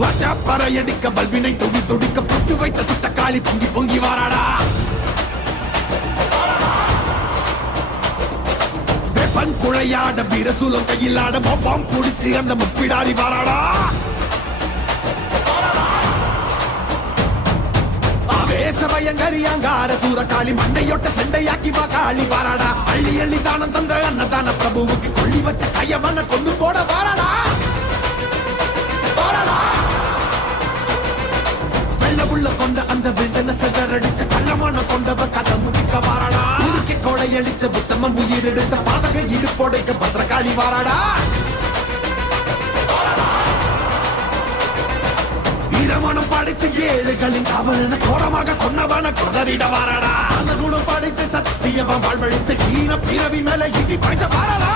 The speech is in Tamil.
வாட்டா பறையடிக்க வல்வினை தொடி தொடிக்க புட்டு வைத்த துட்டக்காளி பொங்கி பொங்கி வாராடா. வெப்பன் குழையாட வீரசூலம் கையிலாட மொப்பாம் குடிச்சு அந்த முப்பிடாரி வாராடா. ஆவேச பயங்கரி மண்டையொட்ட செண்டையாக்கி வா காளி வாராடா. அள்ளி அள்ளி தானம் தந்த அன்னதான பிரபுவுக்கு கொள்ளி வச்ச கையவன கொண்டு போட வாராடா. உள்ள கொண்ட அந்த விண்டன செதறடிச்ச கள்ளமான கொண்டவ கதை முடிக்க வாராடா உருக்கி கொடையளிச்ச புத்தமன் உயிர் எடுத்த பாதக இடுப்போடைக்க பத்திரகாளி வாராடா வீரமணம் படிச்ச ஏழுகளின் அவன கோரமாக கொன்னவன கொதறிட வாராடா அந்த குணம் படிச்ச சத்தியவன் வாழ்வழிச்ச ஈன பிறவி மேல இட்டி பாய்ச்ச வாராடா